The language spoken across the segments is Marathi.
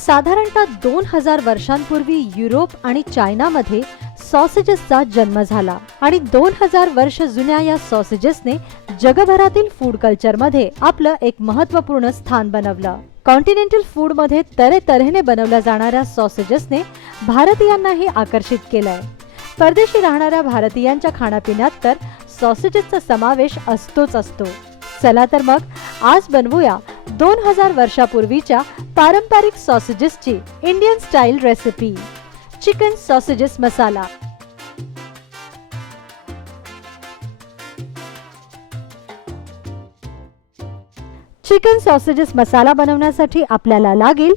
साधारणतः 2000 वर्षांपूर्वी युरोप आणि चायनामध्ये सॉसेजेसचा जन्म झाला आणि 2000 वर्ष जुन्या या सॉसेजेसने जगभरातील फूड कल्चरमध्ये आपलं एक महत्त्वपूर्ण स्थान बनवलं. कॉन्टिनेंटल फूडमध्ये तऱ्हेतऱ्हेने बनवल्या जाणाऱ्या सॉसेजेसने भारतीयांनाही आकर्षित केलंय. परदेशी राहणाऱ्या भारतीयांच्या खाण्यापिण्यात तर सॉसेजेसचा समावेश असतोच असतो. चला तर मग आज बनवूया 2000 वर्षापूर्वीच्या पारंपरिक सॉसेजेसची Indian style recipe, chicken sausages masala. Chicken sausages masala बनवण्यासाठी आपल्याला लागेल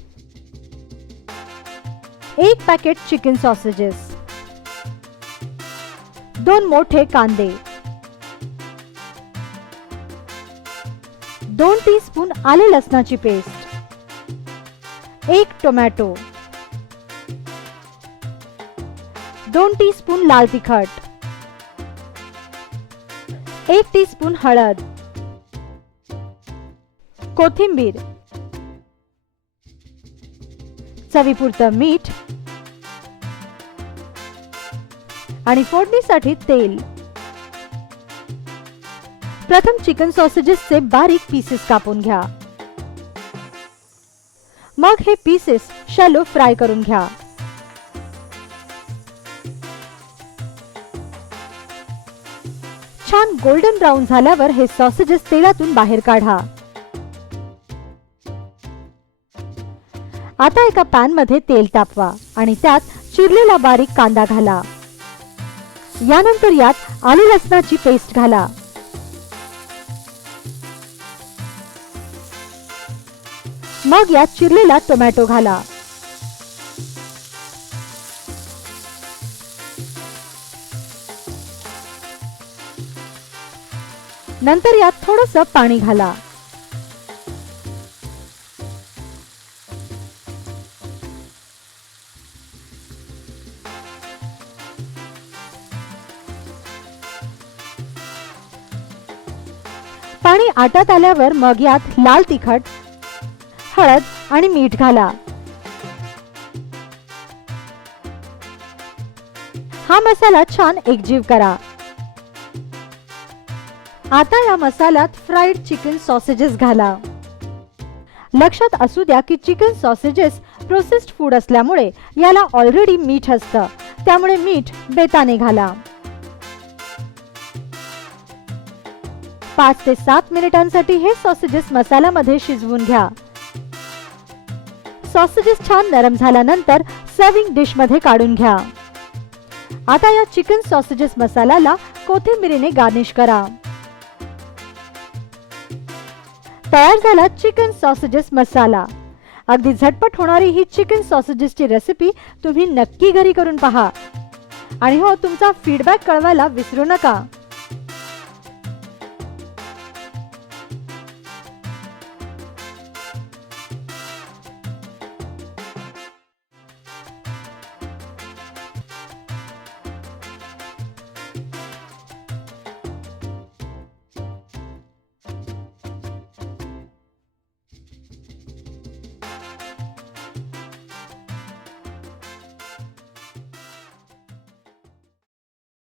1 पॅकेट चिकन सॉसेजेस, 2 मोठे कांदे, 2 टीस्पून आले लसणाची पेस्ट, 1 टोमॅटो, 2 टीस्पून लाल तिखट, 1 टीस्पून हळद, कोथिंबीर, चवीपुरतं मीठ आणि फोडणीसाठी तेल. प्रथम चिकन सॉसेजेसचे बारीक पीसेस कापून घ्या. मग हे पीसेस शॅलो फ्राय करून घ्या. छान गोल्डन ब्राऊन झाल्यावर हे सॉसेजेस तेलातून बाहेर काढा. आता एका पॅन मध्ये तेल तापवा आणि त्यात चिरलेला बारीक कांदा घाला. यानंतर यात आले लसणाची पेस्ट घाला. मग यात चिरलेला टोमॅटो घाला. नंतर यात थोडंसं पाणी घाला. पाणी आटत आल्यावर मग यात लाल तिखट, हळद आणि मीठ घाला. हा मसाला छान एकजीव करा. आता या मसाल्यात फ्राईड चिकन सॉसेजेस घाला. लक्षात असू द्या की चिकन सॉसेजेस प्रोसेस्ड फूड असल्यामुळे याला ऑलरेडी मीठ असतं, त्यामुळे मीठ बेताने घाला. 5 ते 7 मिनिटांसाठी हे सॉसेजेस मसाल्यामध्ये शिजवून घ्या. सॉसेजेस छान नरम झाल्यानंतर सर्विंग डिश मध्ये काढून घ्या. आता या चिकन सॉसेजेस मसाल्याला कोथिंबीरीने गार्निश करा. तयार झाला चिकन सॉसेजेस मसाला. अगदी झटपट होणारी ही चिकन सॉसेजेसची रेसिपी तुम्ही नक्की घरी करून पहा आणि हो, तुमचा फीडबॅक कळवायला विसरू नका.